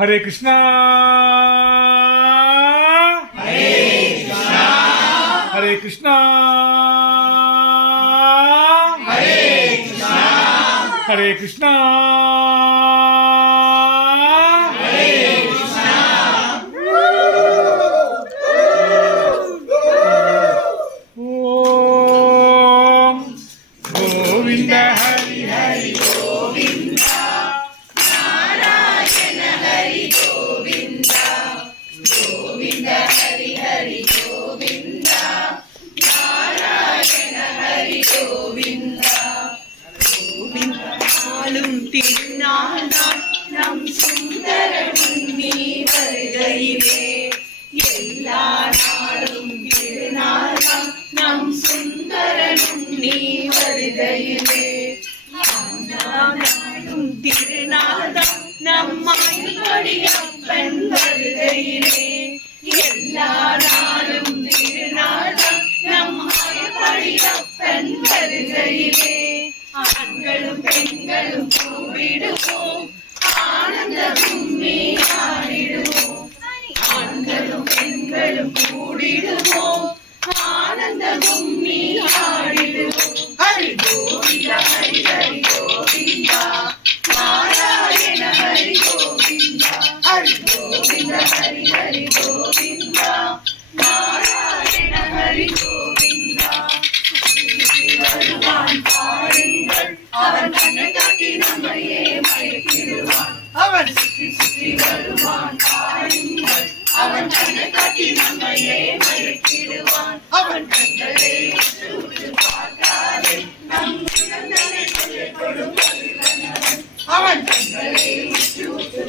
हरे कृष्णा हरे कृष्णा हरे कृष्णा ओम गोविंद हरि हरि गोविंद नारायण हरि गोविंद गोविंद हरि हरि गोविंद नारायण हरि गोविंद கோவிந்தாலும் திருநாளாம் நம் சுந்தர உன்னி வருகையிலே எல்லா நாளும் திருநாளாம் நம் சுந்தர உன்னி வருகையிலே நாளும் திருநாளாம் நம் மாய்படியப்பன் வருகையிலே எல்லா நாளும் திருநாளாம் நம் மாய்படியப்பன் வருகையிலே ஆண்களும் பெண்களும் கூடிடுவோம் ஆனந்த கும்மி ஆடிடுவோம் ஆண்களும் பெண்களும் கூடிடுவோம் ஆனந்த கும்மி ஆடிடுவோம் ஹரி கோவிந்தா ஹரி ஹரி கோவிந்தா நாராயண ஹரி கோவிந்தா ஹரி கோவிந்தா ஹரி ஹரி கோவிந்தா நாராயண ஹரி கோவிந்தா வருவான் பாருங்கள் அவன் கண்ணை காட்டி நம்மையே மயக்கிடுவான் அவன் சுற்றி சுற்றி வருவான் பாருங்கள் அவன் கண்ணை காட்டி நம்மையே மயக்கிடுவான் அவன் கண்களை உற்று பார்க்காதே நம் குழந்தைகளை கொடுப்பதுவன் அவன் கண்களை உற்று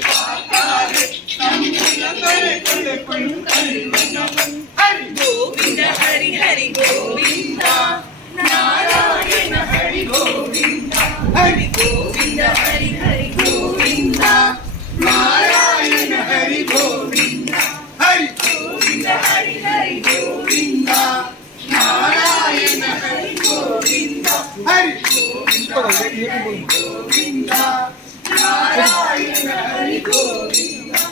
பார்க்காதே நம் குழந்தைகளை கொடுப்பதும் கல்வன் ஹரி கோவிந்த ஹரி ஹரி கோவிந்தா नारायण हरि गोविंदा हरि गोविंदा हरि हरि गोविंदा नारायण हरि गोविंदा हरि गोविंदा हरि हरि गोविंदा नारायण हरि गोविंदा हरि गोविंदा हरि हरि गोविंदा नारायण हरि गोविंदा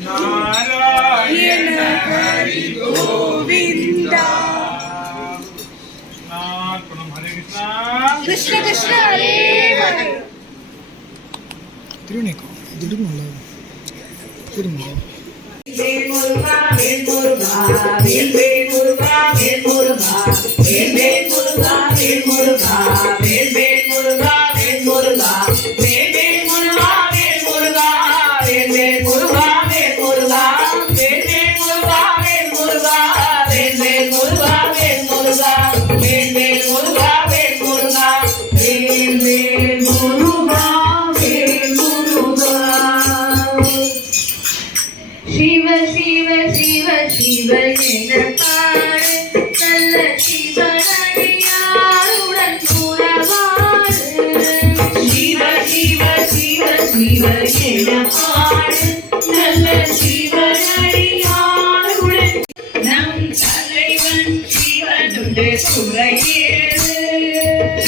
नारायण हरि गोविंदा कृष्ण कृष्ण हरे हरे திருநேக்கா திடுமல்ல திருமல்ல வேல் முருகா வேல் முருகா வேல் வேல் முருகா வேல் முருகா வேல் வேல் முருகா வேல் முருகா வேல் வேல் முருகா வேல் முருகா வேல் வேல் முருகா வேல் முருகா வேல் வேல் முருகா வேல் முருகா வேல் வேல் முருகா வேல் முருகா வேல் வேல் முருகா வேல் முருகா வேல் வேல் முருகா வேல் முருகா வேல் வேல் முருகா வேல் முருகா शिव शिव शिव शिव என பாடு நல்ல சிவனடியாருடன் உறவாடு शिव शिव शिव शिव என பாடு நல்ல சிவனடியாருடன் நம் தலைவன் சிவனுண்டு சுரையேறு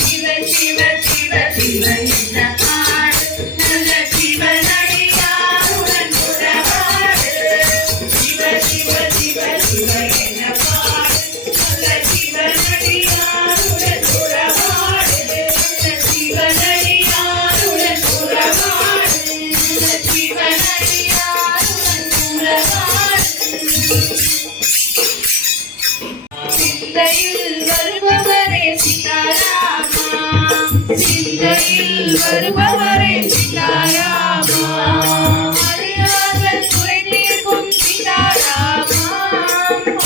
शिव शिव शिव शिव என பாடு நல்ல சிவனடியாருடன் உறவாடு शिव शिव शिव शिव என பாடு நல்ல சிவனடியாருடன் உறவாடு சிவனடியாருடன் உறவாடு சிவனடியாருடன் உறவாடு சிந்தையில் வருபவரே சீதாராமா சிந்தையில் வருபவரே சீதாராமா அடியார்கள் குறை தீர்க்கும் சீதாராமா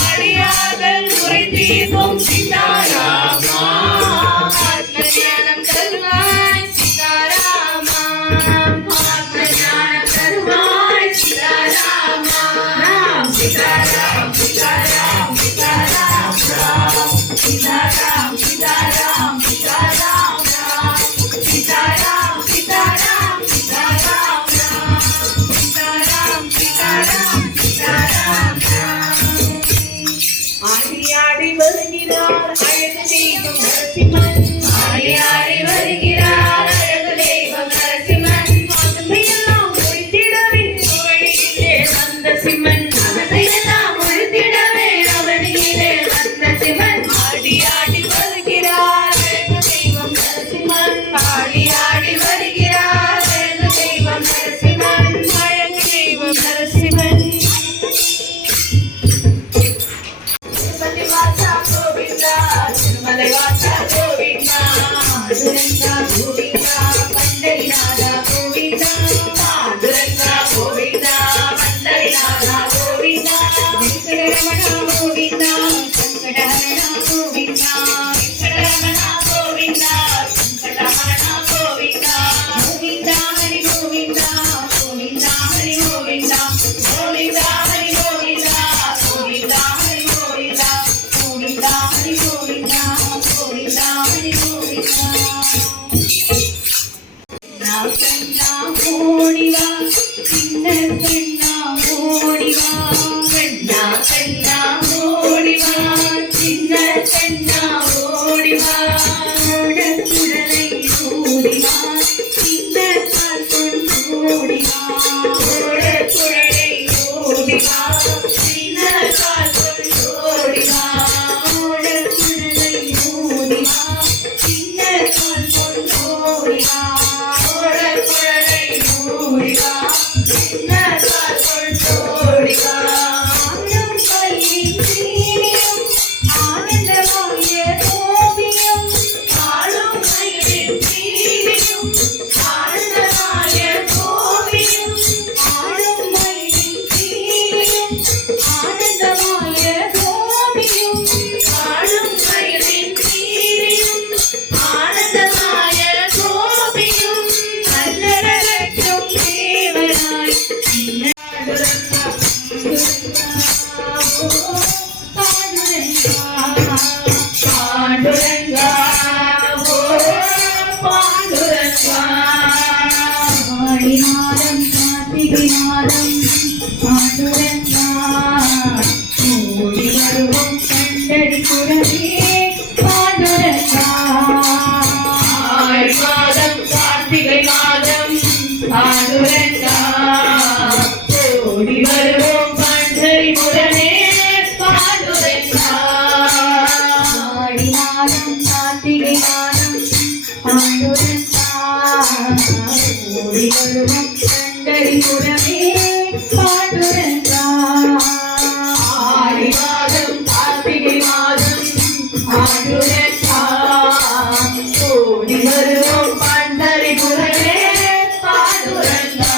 அடியார்கள் குறை தீர்க்கும் சீதாராமா ஆத்ம ஞானம் தருவாய் சீதாராமா ஆத்ம ஞானம் தருவாய் சீதாராமா ராம் சீதாராம் சீதாராம் சீதாராம் ராம் சீதாராம் சீதாராம் சீதாராம் ராம் சீதாராம் சீதாராம் சீதாராம் ராம் சீதாராம் சீதாராம் சீதாராம் ராம் ஆடி ஆடி வருகிறார் அழகு தெய்வம் நரசிம்மன் ஆடி ஆடி வருகிறார் அழகு தெய்வம் நரசிம்மன் ஓடிவா சின்ன பெண்ணா ஓடிவா பெண்ணா பெண்ணா ஓடிவா சின்ன பெண்ணா ஓடிவா குடலை ஓடிவா சின்ன கால் கொண்டு ஓடிவா குடலை ஓடிவா சின்ன கால் கொண்டு ஓடிவா குடலை ஓடிவா சின்ன கால் கொண்டு ஓடிவா குடலை ஓடிவா சின்ன கால் கொண்டு ஓடிவா ஆனம் கையில் சீனியும் ஆனந்தமாய ஓவியம் ஆளும் கையில் சீனியும் ஆனந்தமாய ஓவியம் ஆளும் கையில் சீனியும் ஆனந்தமாய ஓவியம் ஆளும் கையில் சீனியும் ஆனந்தமாய ஓவியம் அல்லறற்றும் தேவனாய் பாண்டுரங்கா ஓ பாண்டுரங்கா ஆடி மாதம் கார்த்திகை மாதம் பாண்டுரங்கா ஓடி வருவோம் கண்டடி குரவே பாண்டுரங்கா ஆடி மாதம் கார்த்திகை மாதம் பாண்டுரங்கா ஓடி வருவோம் கண்டடி குரவே பாண்டுரங்கா ஆடி மாதம் கார்த்திகை மாதம் பாண்டுரங்கா ஓடி வருவோம் கண்டடி குரவே பாண்டுரங்கா ஆடி மாதம் கார்த்திகை மாதம் பாண்டுரங்கா ஓடி வருவோம் கண்டடி குரவே பாண்டுரங்கா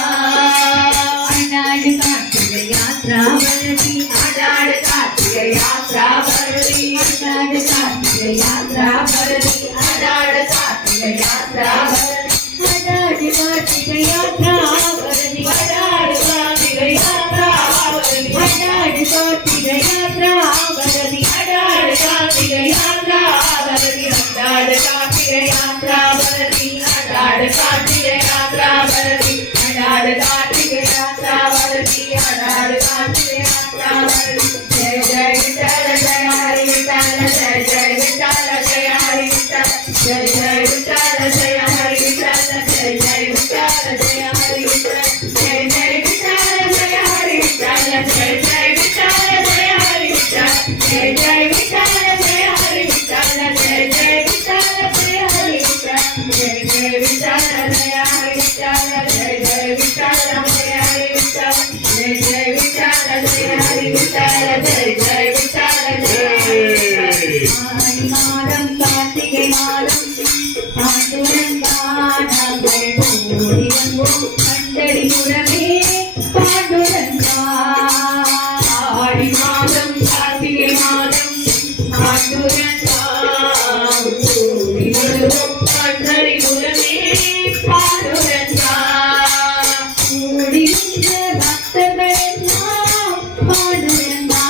அண்ணாடு கார்த்திகை யாத்ரா வருதி அண்ணாடு கார்த்திகை யாத்ரா வருதி அண்ணாடு கார்த்திகை யாத்ரா வருதி அண்ணாடு கார்த்திகை யாத்ரா வருதி அண்ணாடு கார்த்திகை யாத்ரா வருதி அண்ணாடு கார்த்திகை யாத்ரா வருதி அண்ணாடு கார்த்திகை யாத்ரா வருதி அண்ணாடு கார்த்திகை யாத்ரா வருதி அண்ணாடு கார்த்திகை யாத்ரா வருதி அண்ணாடு கார்த்திகை யாத்ரா வருதி அண்ணாடு கார்த்திகை யாத்ரா வருதி அண்ணாடு கார்த்திகை யாத்ரா வருதி ஜெய ஜெய விட்டல ஜெய ஹரி விட்டல ஜெய ஜெய விட்டல ஜெய ஹரி விட்டல ஜெய ஜெய விட்டல ஜெய ஹரி விட்டல ஜெய ஜெய விட்டல ஜெய ஹரி விட்டல ஜெய ஜெய விட்டல ஜெய ஹரி விட்டல ஜெய ஜெய விட்டல ஜெய ஹரி விட்டல ஜெய ஜெய விட்டல ஜெய ஹரி விட்டல ஜெய ஜெய விட்டல ஜெய ஹரி விட்டல ஜெய ஜெய விட்டல ஜெய ஹரி விட்டல ஜெய ஜெய விட்டல ஜெய ஹரி விட்டல ஜெய ஜெய விட்டல ஜெய ஹரி விட்டல ஜெய ஜெய விட்டல ஜெய ஆடி மாதம் கார்த்திகை மாதம் பாண்டுரங்கா நாங்கள் ஓடி வந்தோம் கண்டடி குரவே பாண்டுரங்கா ஆடி மாதம் கார்த்திகை மாதம் பாண்டுரங்கா ஓடி வருவோம் கண்டடி குரவே பாண்டுரங்கா ஓடி வந்த பக்தர்கள் எல்லாம் பாண்டுரங்கா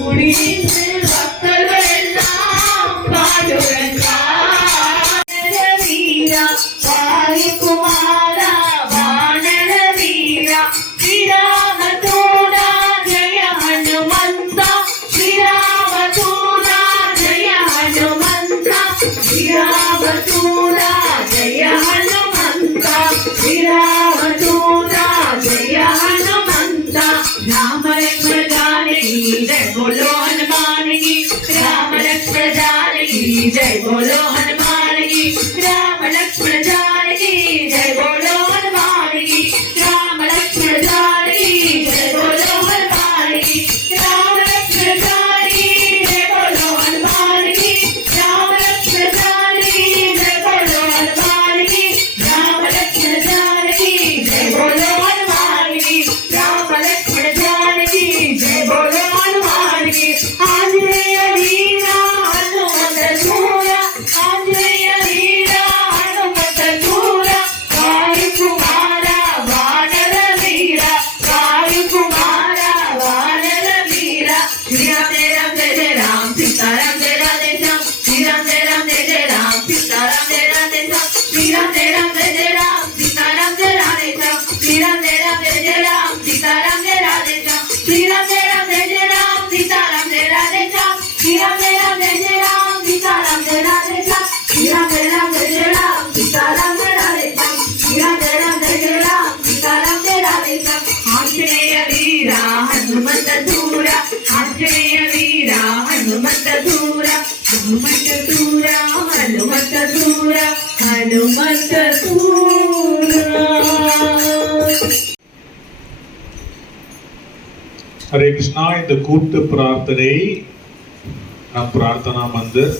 ஓடி வந்த பக்தர்கள் எல்லாம் பாண்டுரங்கா வீரா வாயுகுமாரா வானர வீரா ஸ்ரீராமதூதா ஜெய ஹனுமந்தா ஸ்ரீராமதூதா ஜெய ஹனுமந்தா ஸ்ரீராமதூதா ஜெய ஹனுமந்தா ஸ்ரீராமதூதா ஜெய ஹனுமந்தா राम लक्ष्मण जानकी जय बोलो हनुमान की राम लक्ष्मण जानकी जय बोलो हनुमान की राम लक्ष्मण जानकी जय बोलो हनुमान की राम लक्ष्मण जानकी जय बोलो हनुमान की राम लक्ष्मण जानकी जय बोलो हनुमान की राम लक्ष्मण जानकी जय बोलो हनुमान की राम लक्ष्मण जानकी ஹரே கிருஷ்ணா. இந்த கூட்டு பிரார்த்தனை நம் பிரார்த்தனா மந்திர்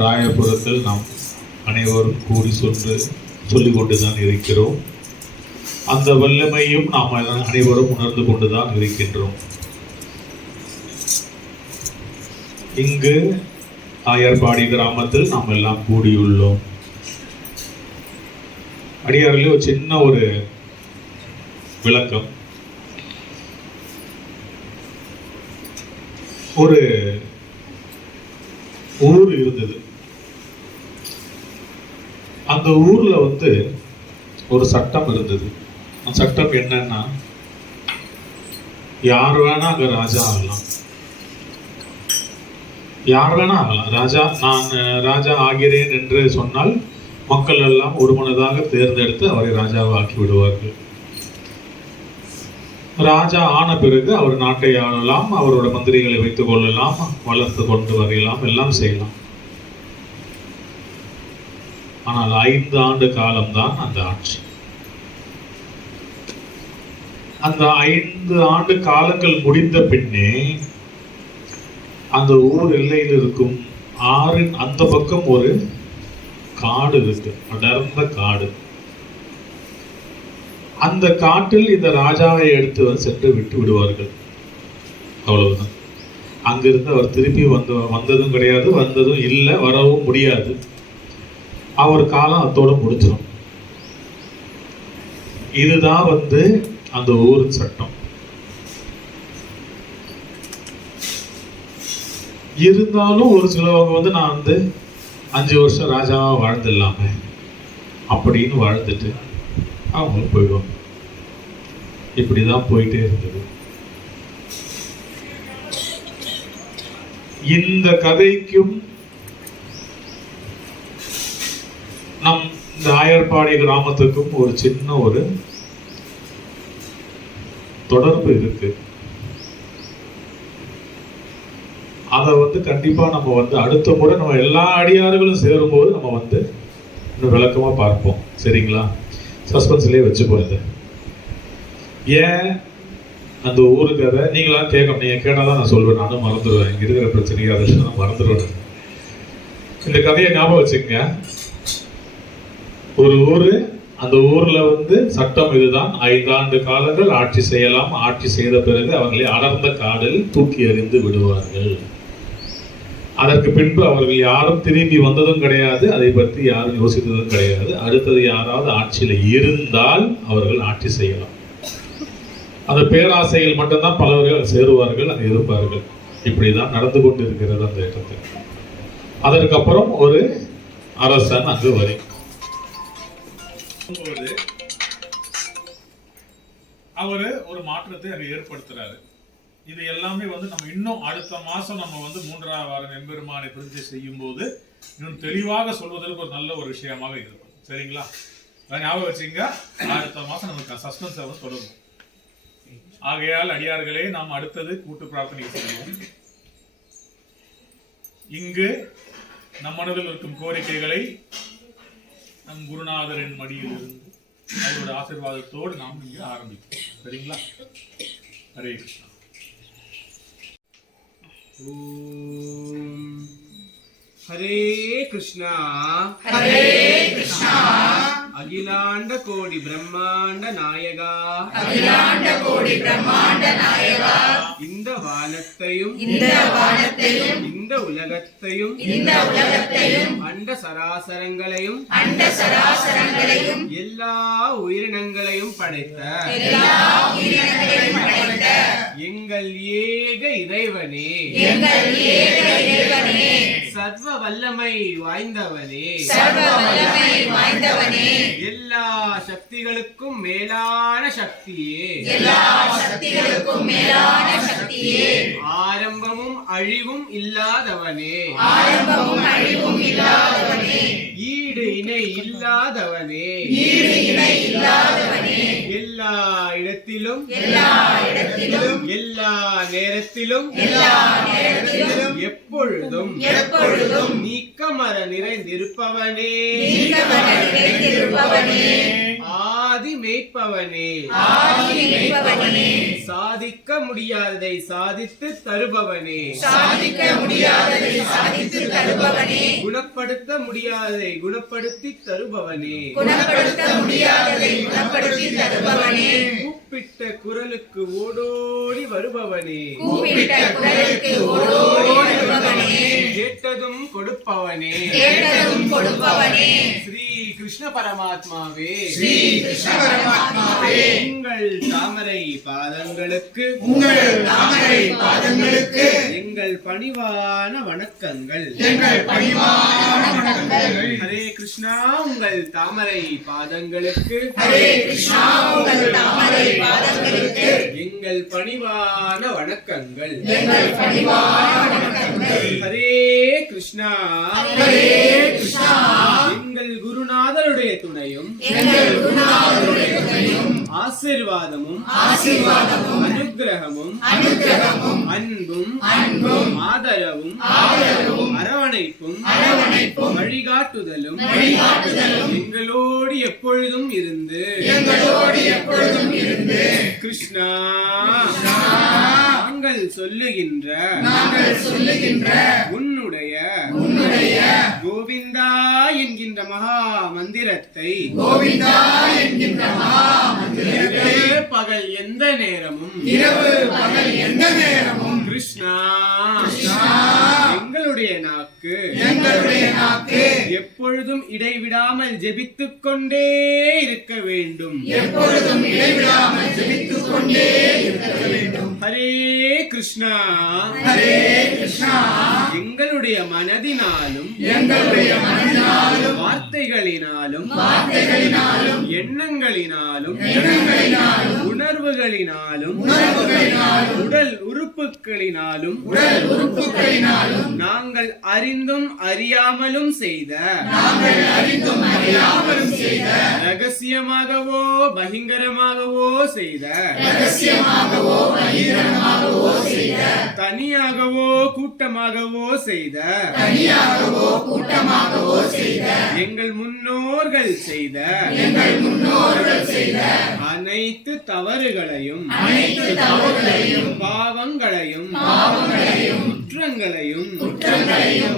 ராயபுரத்தில் நாம் அனைவரும் கூடி சொல்லிக் கொண்டுதான் இருக்கிறோம். அந்த வல்லமையும் நாம் அனைவரும் உணர்ந்து கொண்டுதான் இருக்கின்றோம். இங்கு ஆயர்பாடி கிராமத்தில் நாம் எல்லாம் கூடியுள்ளோம். அடியாரிலே ஒரு சின்ன ஒரு விளக்கம். ஒரு ஊர் இருந்தது. அந்த ஊர்ல ஒரு சட்டம் இருந்தது. அந்த சட்டம் என்னன்னா, யார் வேணா அங்க ராஜா ஆகலாம். யார் வேணா ஆகலாம் ராஜா. நான் ராஜா ஆகிறேன் என்று சொன்னால் மக்கள் எல்லாம் ஒருமனதாக தேர்ந்தெடுத்து அவரை ராஜாவை ஆக்கி விடுவார்கள். ராஜா ஆன பிறகு அவர் நாட்டை ஆளலாம், அவரோட மந்திரிகளை வைத்துக் கொள்ளலாம், வளர்த்து கொண்டு வரையலாம், எல்லாம் செய்யலாம். ஆனால் 5 ஆண்டு காலம்தான் அந்த ஆட்சி. அந்த 5 ஆண்டு காலங்கள் முடிந்த பின்னே அந்த ஊர் எல்லையில் இருக்கும் ஆறின் அந்த பக்கம் ஒரு காடு இருக்கு, அடர்ந்த காடு. அந்த காட்டில் இந்த ராஜாவை எடுத்து சென்று விட்டு விடுவார்கள். அவ்வளவுதான். அங்கிருந்து அவர் திருப்பி வந்ததும் கிடையாது, வந்ததும் இல்லை, வரவும் முடியாது. அவர் காலம் அத்தோடு முடிஞ்சிடும். இதுதான் அந்த ஊரின் சட்டம். இருந்தாலும் ஒரு சிலவங்க நான் 5 வருஷம் ராஜாவா வாழ்ந்துடலாமே அப்படின்னு வாழ்ந்துட்டு அவங்களும் போயிடுவாங்க. இப்படிதான் போயிட்டே இருந்தது. இந்த கதைக்கும் நம் இந்த ஆயர்பாடி கிராமத்துக்கும் ஒரு சின்ன ஒரு தொடர்பு இருக்கு. அதை கண்டிப்பா நம்ம அடுத்த முறை நம்ம எல்லா அடியார்களும் சேரும்போது நம்ம இன்னும் விளக்கமா பார்ப்போம். சரிங்களா? சஸ்பென்ஸ்லயே வச்சுப்போம். இதை ஏன் அந்த ஊரு கதை நீங்களாம் கேட்கணும். நீங்க கேட்டாதான் நான் சொல்லுவேன். நானும் மறந்துடுவேன். இங்க இருக்கிற பிரச்சனையை அதை நான் மறந்துடுவேன். இந்த கதையை ஞாபகம் வச்சுக்கங்க. ஒரு ஊரு, அந்த ஊர்ல சட்டம் இதுதான். 5 ஆண்டு காலங்கள் ஆட்சி செய்யலாம். ஆட்சி செய்த பிறகு அவர்களை அடர்ந்த காடில் தூக்கி எறிந்து விடுவார்கள். அதற்கு பின்பு அவர்கள் யாரும் திரும்பி வந்ததும் கிடையாது. அதை பற்றி யாரும் யோசித்ததும் கிடையாது. அடுத்தது யாராவது ஆட்சியில இருந்தால் அவர்கள் ஆட்சி செய்யலாம். அந்த பேராசையில் மட்டும்தான் பலவர்கள் சேருவார்கள், அங்கே இருப்பார்கள். இப்படிதான் நடந்து கொண்டு இருக்கிறது அந்த இடத்தில். அதற்கப்புறம் ஒரு அரசன் அங்கு வரும். அவரு ஒரு மாற்றத்தை அங்க ஏற்படுத்துறாரு. இது எல்லாமே நம்ம இன்னும் அடுத்த மாசம் நம்ம 3ஆவது வாரம் எம்பெருமானை பிரதிஷ்டை செய்யும் போது இன்னும் தெளிவாக சொல்வதற்கு ஒரு நல்ல ஒரு விஷயமாக இருக்கும். சரிங்களா? ஞாபகம் வச்சுங்க. அடுத்த மாசம் நமக்கு சஸ்பென்ஸ் தொடரும். ஆகையால் அடியார்களே, நாம் அடுத்தது கூட்டு பிரார்த்தனை செய்வோம். இங்கு நம் மனதில் இருக்கும் கோரிக்கைகளை நம் குருநாதரின் மடியில் இருந்து அவரோட ஆசீர்வாதத்தோடு நாம் இங்கே ஆரம்பிப்போம். சரிங்களா? ஹரே கிருஷ்ணா. ஓம் ஹரே கிருஷ்ணா ஹரே கிருஷ்ணா. அகிலாண்ட கோடி பிரம்மாண்ட நாயகா, அகிலாண்ட கோடி பிரம்மாண்ட நாயகா, இந்த வானத்தையும் இந்த வானத்தையும் இந்த உலகத்தையும் இந்த உலகத்தையும் அண்ட சராசரங்களையும் அண்ட சராசரங்களையும் எல்லா உயிரினங்களையும் படைத்த எல்லா உயிரினங்களையும் படைத்த எங்கள் ஏக இறைவனே, எங்கள் ஏக இறைவனே, சர்வ வல்லமை வாய்ந்தவனே, சர்வ வல்லமை வாய்ந்தவனே, எல்லா சக்திகளுக்கும் மேலான சக்தியே, எல்லா சக்திகளுக்கும் மேலான சக்தியே, ஆரம்பமும் அழிவும் இல்லாதவனே, ஆரம்பமும் அழிவும் இல்லாதவனே, ஈடு இணை இல்லாதவனே, ஈடு இணை இல்லாதவனே, எல்லா இடத்திலும் எல்லா இடத்திலும் எல்லா நேரத்திலும் எல்லா நேரத்திலும் எப்பொழுதும் எப்பொழுதும் நீக்கமர நிறைந்திருப்பவனே, நீக்கமர நிறைந்திருப்பவனே, ஆதி நினைப்பவனே ஆதி நினைப்பவனே சாதிக்க முடியாததை சாதித்து தருபவனே சாதிக்க முடியாததை சாதித்து தருபவனே குணப்படுத்த முடியாததை குணப்படுத்தி தருபவனே குணப்படுத்த முடியாததை குணப்படுத்தி தருபவனே கூப்பிட்ட குரலுக்கு ஓடோடி வருபவனே கூப்பிட்ட குரலுக்கு ஓடோடி வருபவனே கேட்டதும் கொடுப்பவனே கேட்டதும் கொடுப்பவனே ஸ்ரீ கிருஷ்ண பரமாத்மாவே ஸ்ரீ கிருஷ்ண பரமாத்மாவே உங்கள் தாமரை பாதங்களுக்கு உங்கள் தாமரை பாதங்களுக்கு எங்கள் பணிவான வணக்கங்கள் எங்கள் பணிவான வணக்கங்கள். ஹரே கிருஷ்ணா உங்கள் தாமரை பாதங்களுக்கு ஹரே கிருஷ்ணா உங்கள் தாமரை பாதங்களுக்கு எங்கள் பணிவான வணக்கங்கள் எங்கள் பணிவான வணக்கங்கள். ஹரே கிருஷ்ணா ஹரே கிருஷ்ணா எங்கள் குருநாதருடைய துணையும் எங்கள் குருநாதருடைய துணையும் ஆசீர்வாதமும் ஆசீர்வாதமும் அனுக்கிரகமும் அனுக்கிரகமும் அன்பும் அன்பும் ஆதரவும் ஆதரவும் அரவணைப்பும் அரவணைப்பும் வழிகாட்டுதலும் வழிகாட்டுதலும் எங்களோடு எப்பொழுதும் இருந்து எங்களோடு எப்பொழுதும் இருந்து கிருஷ்ணா நாங்கள் சொல்லுகின்ற நாங்கள் சொல்லுகின்ற உன்னுடைய கோவிந்தா என்கின்ற மகா மந்திரத்தை கோவிந்தா என்கின்ற மகாமந்திரத்தை இரவு பகல் எந்த நேரமும் இரவு பகல் எந்த நேரமும் கிருஷ்ணா கிருஷ்ணா எங்களுடைய நாக்கு எங்களுடைய நாக்கு எப்பொழுதும் இடைவிடாமல் ஜெபித்துக் கொண்டே இருக்க வேண்டும் எப்பொழுதும் இடைவிடாமல் ஜெபித்துக் கொண்டே இருக்க வேண்டும். ஹரே கிருஷ்ணா ஹரே கிருஷ்ணா எங்களுடைய மனதினாலும் எங்களுடைய மனதினாலும் வார்த்தைகளினாலும் வார்த்தைகளினாலும் எண்ணங்களினாலும் எண்ணங்களினாலும் உணர்வுகளினாலும் உணர்வுகளினாலும் உடல் உறுப்புகளினாலும் உடல் உறுப்புகளினாலும் நாங்கள் அறிந்தும் அறியாமலும் செய்த நாங்கள் அறிந்தும் அறியாமலும் செய்த ரகசியமாகவோ பகிங்கரமாகவோ செய்த ரகசியமாகவோ பகிரங்கமாகவோ செய்த தனியாகவோ கூட்டமாகவோ செய்த தனியாகவோ கூட்டமாகவோ செய்த எங்கள் முன்னோர்கள் செய்த எங்கள் முன்னோர்கள் செய்த அனைத்து தவறுகளையும் அனைத்து தவறுகளையும் பாவங்களையும் குற்றங்களையும்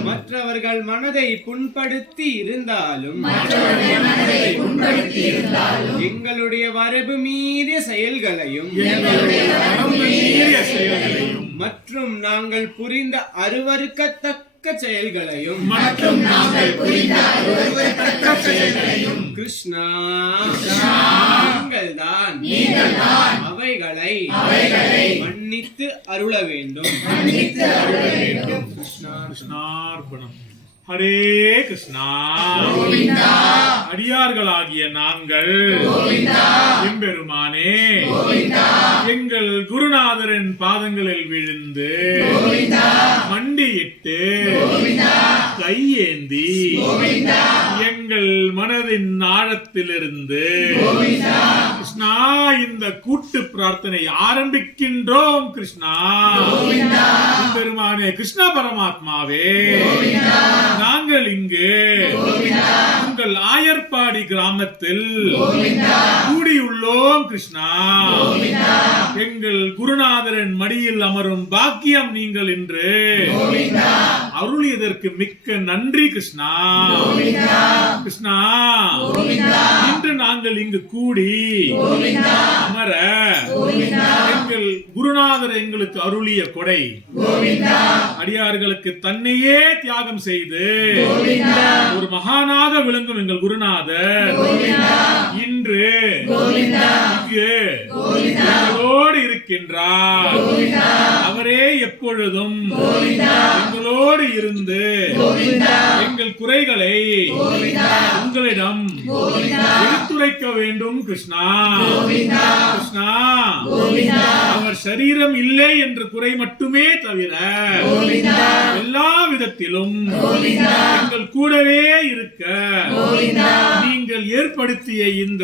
மற்றவர்கள் மனதை புண்படுத்தி இருந்தாலும் மற்றவருடைய மனதை புண்படுத்தி இருந்தாலும் எங்களுடைய வரம்பு மீறிய செயல்களையும் எங்களுடைய வரம்பு மீறிய செயல்களையும் மற்றும் நாங்கள் புரிந்த அருவருக்கத்தக்க செயல்களையும் மற்றும் நாங்கள் புரிந்த அருவருக்கத்தக்க செயல்களையும் கிருஷ்ணா நீங்கள்தான் அவைகளை மன்னித்து அருள வேண்டும். மன்னித்து அருள வேண்டும். கிருஷ்ணார்ப்பணம். ஹரே கிருஷ்ணா. கோவிந்தா அடியார்களாகிய நாங்கள் கோவிந்தா எம்பெருமானே கோவிந்தா எங்கள் குருநாதரின் பாதங்களில் விழுந்து கோவிந்தா மண்டியிட்டு கோவிந்தா கையேந்தி கோவிந்தா எங்கள் மனதின் ஆழத்திலிருந்து கோவிந்தா கிருஷ்ணா இந்த கூட்டு பிரார்த்தனை ஆரம்பிக்கின்றோம். கிருஷ்ணா கோவிந்தா பெருமானே கிருஷ்ண பரமாத்மாவே கோவிந்தா நாங்கள் இங்கு கோவிந்தா உங்கள் ஆயர்பாடி கிராமத்தில் கோவிந்தா கூடியுள்ளோம். கிருஷ்ணா கோவிந்தா எங்கள் குருநாதரின் மடியில் அமரும் பாக்கியம் நீங்கள் இன்று கோவிந்தா அருளியதற்கு மிக்க நன்றி. கிருஷ்ணா கோவிந்தா கிருஷ்ணா கோவிந்தா இன்று நாங்கள் இங்கு கூடி கோவிந்தா அமர கோவிந்தா எங்கள் குருநாதர் எங்களுக்கு அருளிய கொடை கோவிந்தா அடியார்களுக்கு தன்னையே தியாகம் செய்து கோவிந்தா ஒரு மகானாக விளங்கும் எங்கள் குருநாதர் கோவிந்தா இன்று கோவிந்தா இங்கு கோவிந்தா எங்களோடு இருக்கின்றார். கோவிந்தா அவரே எப்பொழுதும் கோவிந்தா எங்களோடு இருந்து கோவிந்தா எங்கள் குறைகளை கோவிந்தா உங்களிடம் கோவிந்தா எடுத்துரைக்க வேண்டும். கிருஷ்ணா கோவிந்தா கிருஷ்ணா கோவிந்தா அவர் சரீரம் இல்லை என்ற குறை மட்டுமே தவிர கோவிந்தா எல்லா விதத்திலும் கோவிந்தா எங்கள் கூடவே இருக்க கோவிந்தா நீங்கள் ஏற்படுத்திய இந்த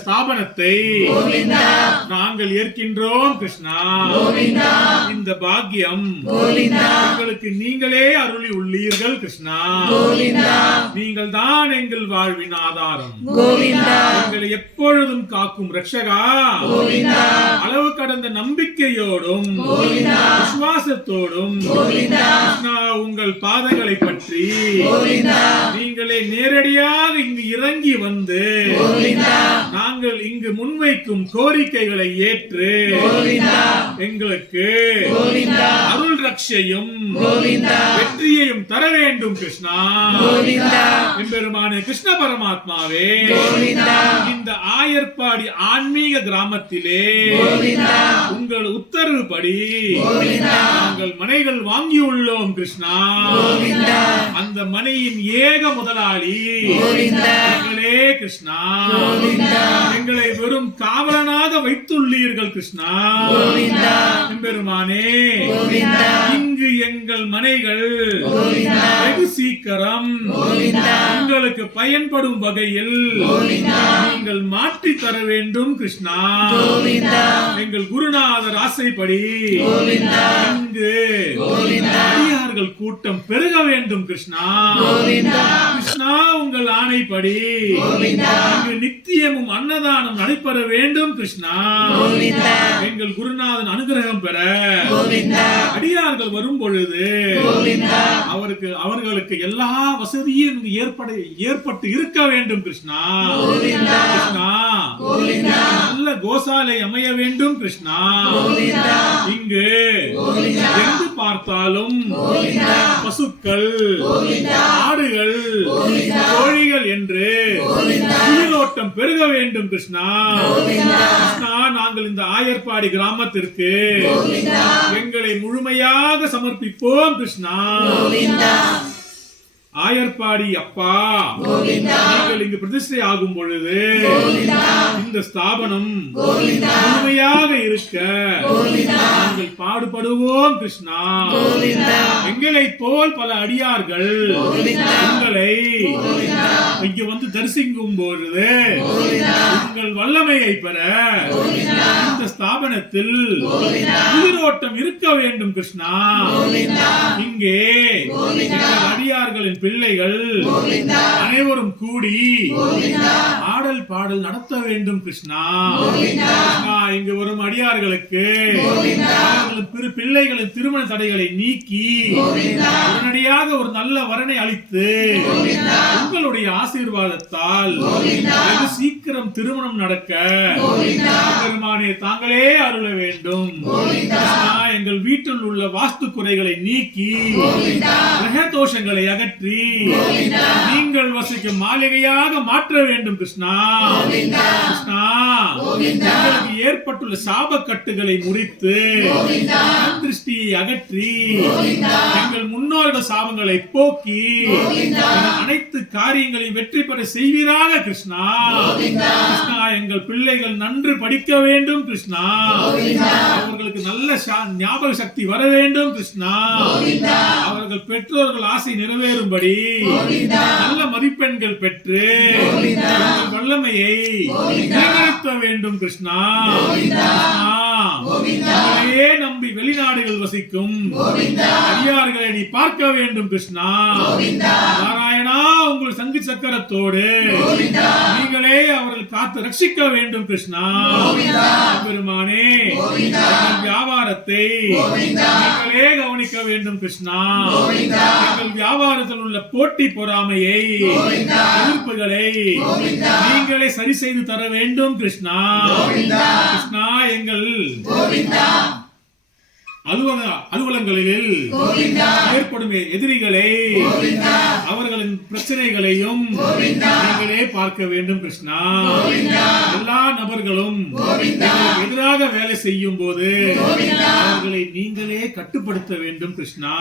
ஸ்தாபனத்தை கோவிந்தா நாங்கள் ஏற்கின்றோம். கிருஷ்ணா கோவிந்தா இந்த பாக்கியம் கோவிந்தா எங்களுக்கு நீங்களே அருளி உள்ளீர்கள். கிருஷ்ணா கோவிந்தா நீங்கள் தான் எங்கள் வாழ்வின் ஆதாரம். கோவிந்தா எங்களை எப்பொழுதும் காக்கும் ரட்சகா, அளவு கடந்த நம்பிக்கையோடும் விசுவாசத்தோடும் கிருஷ்ணா உங்கள் பாதங்களை பற்றி நீங்களே நேரடியாக இங்கு இறங்கி வந்து நாங்கள் இங்கு முன்வைக்கும் கோரிக்கைகளை ஏற்று எங்களுக்கு அருள் ரட்சையும் வெற்றியையும் தர வேண்டும் கிருஷ்ணா. எம்பெருமானே கிருஷ்ண பரமாத்மாவே, இந்த ஆயர்பாடி ஆன்மீக கிராமத்திலே உங்கள் உத்தரவுப்படி நாங்கள் மனைகள் வாங்கியுள்ளோம் கிருஷ்ணா. அந்த மனையின் ஏக முதலாளி எங்களே கிருஷ்ணா. எங்களை வெறும் காவலனாக வைத்துள்ளீர்கள் கிருஷ்ணா. எம்பெருமானே, இங்கு எங்கள் மனைகள் வெகு சீக்கிரம் உங்களுக்கு பயன்படும் வகையில் நீங்கள் மாற்றி தர வேண்டும் கிருஷ்ணா. எங்கள் குருநாதர் ஆசைப்படி இங்கு அடியார்கள் கூட்டம் பெருக வேண்டும் கிருஷ்ணா. கிருஷ்ணா உங்கள் ஆணைப்படி இங்கு நித்தியமும் அன்னதானம் நடைபெற வேண்டும் கிருஷ்ணா. எங்கள் குருநாதன் அனுகிரகம் பெற அடியார்கள் வரும் பொழுது அவர்களுக்கு எல்லா வசதியும் ஏற்பட்டு இருக்க வேண்டும் கிருஷ்ணா. கிருஷ்ணா நல்ல கோசாலை அமைய வேண்டும் கிருஷ்ணா. இங்கு எங்கு பார்த்தாலும் பசுக்கள், ஆடுகள், கோழிகள் என்று உயிரோட்டம் பெருக வேண்டும் கிருஷ்ணா. கிருஷ்ணா நாங்கள் இந்த ஆயர்பாடி கிராமத்திற்கு எங்களை முழுமையாக சமர்ப்பிப்போம் கிருஷ்ணா. ஆயர்பாடி அப்பா, நீங்கள் இங்கு பிரதிஷ்டை ஆகும் பொழுது இந்த ஸ்தாபனம் முழுமையாக இருக்க நாங்கள் பாடுபடுவோம் கிருஷ்ணா. எங்களை போல் பல அடியார்கள் உங்களை இங்கு வந்து தரிசிக்கும் பொழுது உங்கள் வல்லமையை பெற இந்த ஸ்தாபனத்தில் உயிரோட்டம் இருக்க வேண்டும் கிருஷ்ணா. இங்கே எங்கள் அடியார்களின் பிள்ளைகள் அனைவரும் கூடி ஆடல் பாடல் நடத்த வேண்டும் கிருஷ்ணா. இங்கு வரும் அடியார்களுக்கு பிள்ளைகளின் திருமண தடைகளை நீக்கி உடனடியாக ஒரு நல்ல வரனை அளித்து உங்களுடைய ஆசீர்வாதத்தால் வெகு சீக்கிரம் திருமணம் நடக்க பெருமானே தாங்களே அருள வேண்டும். எங்கள் வீட்டில் உள்ள வாஸ்து குறைகளை நீக்கி கிரக தோஷங்களை அகற்றி நீங்கள் வசிக்கும் மாளிகையாக மாற்ற வேண்டும் கிருஷ்ணா. கிருஷ்ணா உங்களுக்கு ஏற்பட்டுள்ள சாபக்கட்டுகளை முறித்து திருஷ்டியை அகற்றி எங்கள் முன்னோர்கள் சாபங்களை போக்கி அனைத்து காரியங்களையும் வெற்றி பெற செய்வீராக கிருஷ்ணா. கிருஷ்ணா எங்கள் பிள்ளைகள் நன்று படிக்க வேண்டும் கிருஷ்ணா. அவர்களுக்கு நல்ல ஞாபக சக்தி வர வேண்டும் கிருஷ்ணா. அவர்கள் பெற்றோர்கள் ஆசை நிறைவேறும்படி நல்ல மதிப்பெண்கள் பெற்று வல்லமையை நிறைவேற்ற வேண்டும் கிருஷ்ணா. உங்களையே நம்பி வெளிநாடுகள் வசிக்கும் அடியார்களை நீ பார்க்க வேண்டும் கிருஷ்ணா. நாராயணா உங்கள் சங்கு சக்கரத்தோடு நீங்களே அவர்கள் காத்து ரட்சிக்க வேண்டும் கிருஷ்ணா. பெருமானே வியாபாரத்தை நீங்களே கவனிக்க வேண்டும் கிருஷ்ணா. எங்கள் வியாபாரத்தில் உள்ள போட்டி பொறாமையை எதிர்ப்புகளை நீங்களே சரி செய்து தர வேண்டும் கிருஷ்ணா. கிருஷ்ணா எங்கள் அலுவலகங்களில் ஏற்படும் எதிரிகளை அவர்களின் பிரச்சனைகளையும் நீங்களே பார்க்க வேண்டும் கிருஷ்ணா. எல்லா நபர்களும் எதிராக வேலை செய்யும் போது அவர்களை நீங்களே கட்டுப்படுத்த வேண்டும் கிருஷ்ணா.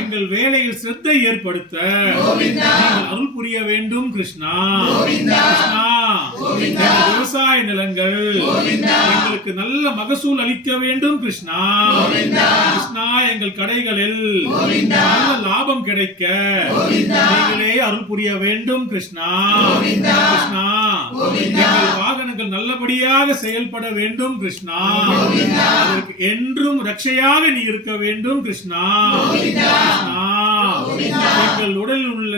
எங்கள் வேலையில் சிரத்தை ஏற்படுத்த நீங்கள் அருள் புரிய வேண்டும் கிருஷ்ணா. கிருஷ்ணா விவசாய நிலங்கள் எங்களுக்கு நல்ல மகசூல் அளிக்க வேண்டும் கிருஷ்ணா. கிருஷ்ணா எங்கள் கடைகளில் நல்ல லாபம் கிடைக்க நீங்களே அருள் புரிய வேண்டும் கிருஷ்ணா. கிருஷ்ணா எங்கள் வாகனங்கள் நல்லபடியாக செயல்பட வேண்டும் கிருஷ்ணா. அதற்கு என்றும் ரட்சையாக நீ இருக்க வேண்டும் கிருஷ்ணா. கிருஷ்ணா எங்கள் உடலில் உள்ள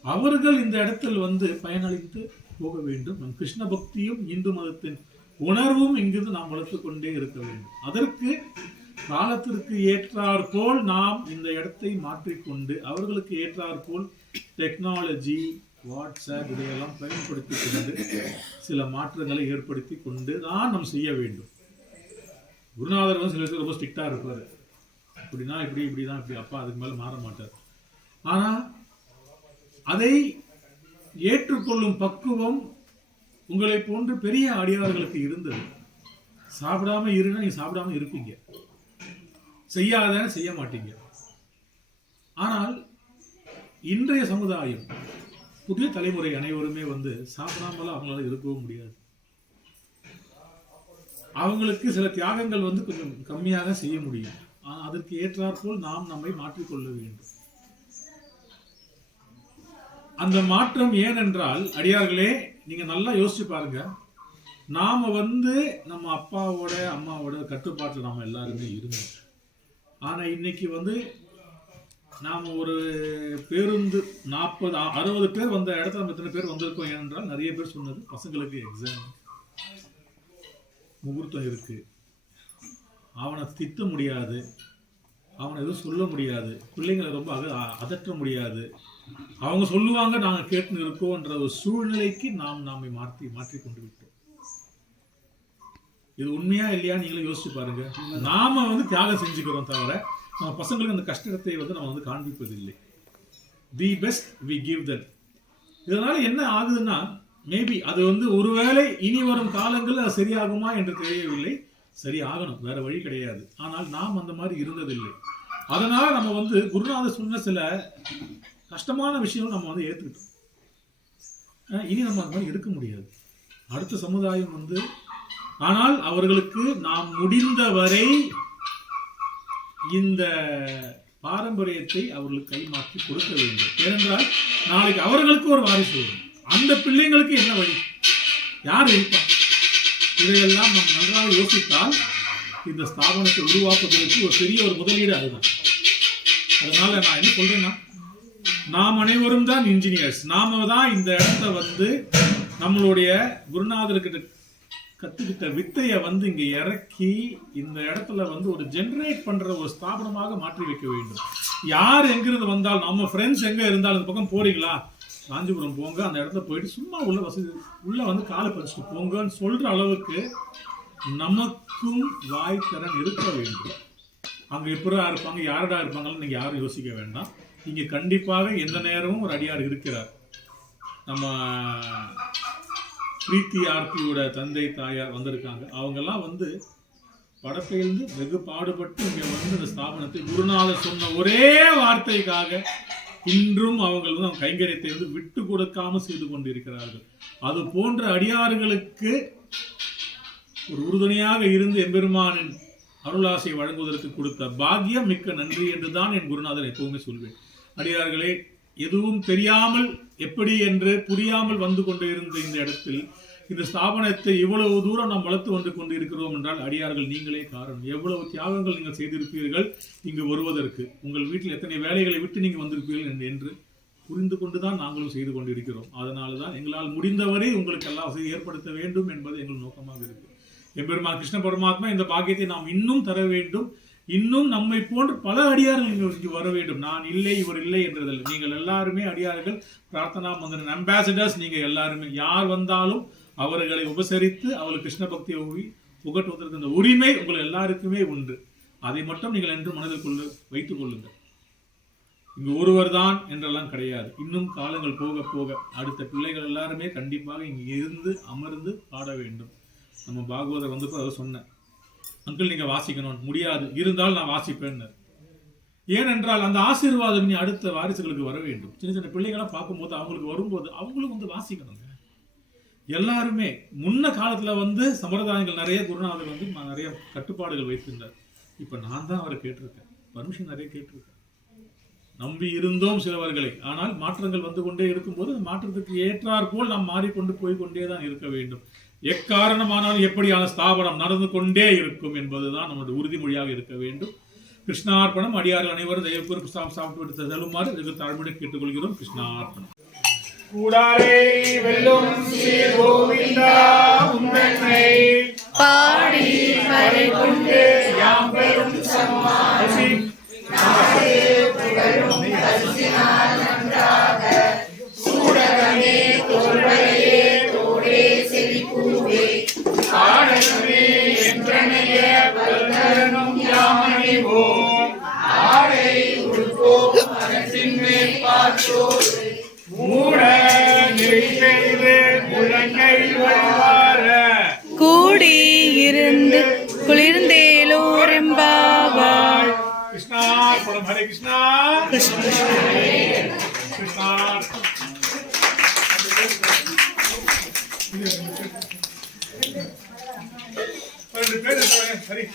அவர்கள் இந்த இடத்தில் வந்து பயனளித்து போக வேண்டும். நம் கிருஷ்ண பக்தியும் இந்து மதத்தின் உணர்வும் இங்கிருந்து நாம் வளர்த்துக் கொண்டே இருக்க வேண்டும். அதற்கு காலத்திற்கு ஏற்றாற்போல் நாம் இந்த இடத்தை மாற்றிக்கொண்டு அவர்களுக்கு ஏற்றாற்போல் டெக்னாலஜி, வாட்ஸ்அப் இதையெல்லாம் பயன்படுத்தி கொண்டு சில மாற்றங்களை ஏற்படுத்தி கொண்டு தான் நாம் செய்ய வேண்டும். குருநாதர் வந்து சில பேர் ரொம்ப ஸ்ட்ரிக்டா இருப்பாரு, இப்படின்னா இப்படிதான் இப்படி, அப்பா அதுக்கு மேல மாற மாட்டார். ஆனா அதை ஏற்றுக்கொள்ளும் பக்குவம் உங்களை போன்று பெரிய அடியார்களுக்கு இருந்தது. சாப்பிடாம இருன்னா நீங்க சாப்பிடாம இருப்பீங்க, செய்யாத செய்ய மாட்டீங்க. ஆனால் இன்றைய சமுதாயம், புதிய தலைமுறை அனைவருமே வந்து சாப்பிடாமலாம் அவங்களால இருக்கவும் முடியாது. அவங்களுக்கு சில தியாகங்கள் வந்து கொஞ்சம் கம்மியாக செய்ய முடியும். ஆனால் அதற்கு ஏற்றாற்போல் நாம் நம்மை மாற்றிக்கொள்ள வேண்டும். அந்த மாற்றம் ஏனென்றால் அடியார்களே, நீங்க நல்லா யோசிச்சு பாருங்க. நாம வந்து நம்ம அப்பாவோட அம்மாவோட கட்டுப்பாட்டில் நாம எல்லாருமே இருந்தோம். ஆனா இன்னைக்கு வந்து நாம ஒரு பேருந்து 40-60 பேர் வந்த இடத்துல நம்ம எத்தனை பேர் வந்திருக்கோம் ஏனென்றால் நிறைய பேர் சொன்னது பசங்களுக்கு எக்ஸாம், முகூர்த்தம் இருக்கு, அவனை திட்ட முடியாது, அவனை எதுவும் சொல்ல முடியாது, பிள்ளைங்களை ரொம்ப அதற்ற முடியாது, அவங்க சொல்லுவாங்க நாங்க கேட்டு இருக்கோம்ன்ற ஒரு சூழ்நிலைக்கு நாமை மாற்றி கொண்டு விட்டோம். இது உண்மையா இல்லையா நீங்களும் யோசிச்சு பாருங்க. நாம வந்து தியாகம் செஞ்சுக்கிறோம் தவிர நம்ம பசங்களுக்கு அந்த கஷ்டத்தை வந்து நம்ம வந்து காண்பிப்பதில்லை. The best we give that. இதனால என்ன ஆகுதுன்னா, மேபி அது வந்து ஒருவேளை இனி வரும் காலங்கள் அது சரியாகுமா என்று தெரியவில்லை. சரி ஆகணும், வேற வழி கிடையாது. ஆனால் நாம் அந்த மாதிரி இருந்ததில்லை. அதனால நம்ம வந்து குருநாதர் சொன்ன சில கஷ்டமான விஷயம் நம்ம வந்து ஏற்றுக்கிட்டோம். இனி நம்ம அந்த மாதிரி இருக்க முடியாது. அடுத்த சமுதாயம் வந்து, ஆனால் அவர்களுக்கு நாம் முடிந்தவரை இந்த பாரம்பரியத்தை அவர்களுக்கு கைமாற்றி கொடுக்க வேண்டும். ஏனென்றால் நாளைக்கு அவர்களுக்கு ஒரு வாரிசு வரும். அந்த பிள்ளைங்களுக்கு என்ன வழி, யார் இருப்பா? இதையெல்லாம் நாம் நன்றாக யோசித்தால் இந்த ஸ்தாபனத்தை உருவாக்குவதற்கு ஒரு பெரிய ஒரு முதலீடு அதுதான். அதனால நான் என்ன சொல்றேன்னா, நாம் அனைவரும் தான் இன்ஜினியர்ஸ். நாம தான் இந்த இடத்த வந்து நம்மளுடைய குருநாதர்கிட்ட கத்துக்கிட்ட வித்தையை வந்து இங்க இறக்கி இந்த இடத்துல வந்து ஒரு ஜெனரேட் பண்ற ஒரு ஸ்தாபனமாக மாற்றி வைக்க வேண்டும். யார் எங்கிருந்து வந்தாலும், நம்ம ஃப்ரெண்ட்ஸ் எங்க இருந்தாலும் இந்த பக்கம் போறீங்களா, காஞ்சிபுரம் போங்க, அந்த இடத்துல போயிட்டு சும்மா உள்ள வசதி உள்ள வந்து காலை பதிச்சுட்டு போங்கன்னு சொல்ற அளவுக்கு நமக்கும் வாய் திறன் இருக்க வேண்டும். அங்க எப்படா இருப்பாங்க, யாரடா இருப்பாங்கன்னு நீங்க யாரும் யோசிக்க வேண்டாம். இங்க கண்டிப்பாக எந்த நேரமும் ஒரு அடியார் இருக்கிறார். நம்ம பிரீத்தி ஆர்த்தியோட தந்தை தாயார் வந்திருக்காங்க. அவங்கெல்லாம் வந்து படப்பெயர்ந்து வெகு பாடுபட்டு இங்க வந்து இந்த ஸ்தாபனத்தை குருநாதர் சொன்ன ஒரே வார்த்தைக்காக இன்றும் அவர்கள் வந்து அவங்க கைங்கரியத்தை வந்து விட்டு கொடுக்காம செய்து கொண்டிருக்கிறார்கள். அது போன்ற அடியார்களுக்கு ஒரு உறுதுணையாக இருந்து எம்பெருமானின் அருளாசை வழங்குவதற்கு கொடுத்த பாக்கியம் மிக்க நன்றி என்றுதான் என் குருநாதர் எப்பவுமே சொல்வேன். அடியார்களே, எதுவும் தெரியாமல் எப்படி என்று புரியாமல் வந்து கொண்டு இருந்த இந்த இடத்தில் இந்த ஸ்தாபனத்தை இவ்வளவு தூரம் நாம் வளர்த்து வந்து கொண்டு இருக்கிறோம் என்றால் அடியார்கள் நீங்களே காரணம். எவ்வளவு தியாகங்கள் நீங்கள் செய்திருப்பீர்கள் இங்கு வருவதற்கு. உங்கள் வீட்டில் எத்தனை வேலைகளை விட்டு நீங்கள் வந்திருப்பீர்கள் என்று புரிந்து கொண்டுதான் நாங்களும் செய்து கொண்டிருக்கிறோம். அதனால தான் எங்களால் முடிந்தவரை உங்களுக்கு எல்லா வசதி ஏற்படுத்த வேண்டும் என்பது எங்கள் நோக்கமாக இருக்கு. எம்பெருமான் கிருஷ்ண பரமாத்மா இந்த பாக்கியத்தை நாம் இன்னும் தர வேண்டும். இன்னும் நம்மை போன்று பல அடியார்கள் இங்கு வர வேண்டும். நான் இல்லை இவர் இல்லை என்றதில்லை. நீங்கள் எல்லாருமே அடியார்கள், பிரார்த்தனா மந்திரன் அம்பாசிடர்ஸ். நீங்க எல்லாருமே யார் வந்தாலும் அவர்களை உபசரித்து அவர்கள் கிருஷ்ண பக்தியை புகட்டுவதற்கு இந்த உரிமை உங்கள் எல்லாருக்குமே உண்டு. அதை மட்டும் நீங்கள் என்று மனதில் வைத்துக் கொள்ளுங்கள். இங்கு ஒருவர் தான் என்றெல்லாம் கிடையாது. இன்னும் காலங்கள் போக போக அடுத்த பிள்ளைகள் எல்லாருமே கண்டிப்பாக இங்கு இருந்து அமர்ந்து பாட வேண்டும். நம்ம பாகவதர் வந்து அதை சொன்னேன், அங்கிள் நீங்க வாசிக்கணும், முடியாது, இருந்தால் நான் வாசிப்பேன். ஏனென்றால் அந்த ஆசீர்வாதம் நீ அடுத்த வாரிசுகளுக்கு வர வேண்டும். சின்ன சின்ன பிள்ளைகளா பார்க்கும்போது அவங்களுக்கு வரும்போது அவங்களும் வந்து வாசிக்கணுங்க. எல்லாருமே முன்ன காலத்துல வந்து சம்பிரதாயங்கள் நிறைய குருநாதர் வந்து நிறைய கட்டுப்பாடுகள் வைத்திருந்தார். இப்ப நான் தான் அவரை கேட்டிருக்கேன், பர்மிஷன் நிறைய கேட்டிருக்கேன். நம்பி இருந்தோம் சிலவர்களை. ஆனால் மாற்றங்கள் வந்து கொண்டே இருக்கும்போது அந்த மாற்றத்துக்கு ஏற்றாற் போல் நாம் மாறிக்கொண்டு போய்கொண்டே தான் இருக்க வேண்டும். எக்காரணமானாலும் எப்படியான ஸ்தாபனம் நடந்து கொண்டே இருக்கும் என்பதுதான் நம்முடைய உறுதிமொழியாக இருக்க வேண்டும். கிருஷ்ணார்ப்பணம். அடியார்கள் அனைவரும் தயவு கூறி சாப்பிட்டு விட்டு செல்லுமாறு வெகு தாழ்மையுடன் கேட்டுக்கொள்கிறோம். கிருஷ்ணார்ப்பணம். கூடாரை வெல்லும் சீர் கோவிந்தா உந்தன்னை பாடி பறை கொண்டு யாம் பெரும் சம்மானம் சூடகமே தோள்வளையே தோடே செவிப்பூவே ஆடனமே என்றனைய பல்கரனும் யாமணிவோம் ஆடை உடுப்போம் மனத்தின் மேல் பார்த்தோர் மூட நெறிசெய்து முழங்கை வருவார கூடி இருந்து குளிர்ந்தேலோரெம்பாவாய். கிருஷ்ணா பரம் ஹரே கிருஷ்ணா கிருஷ்ணா ரெண்டு பேர் சரி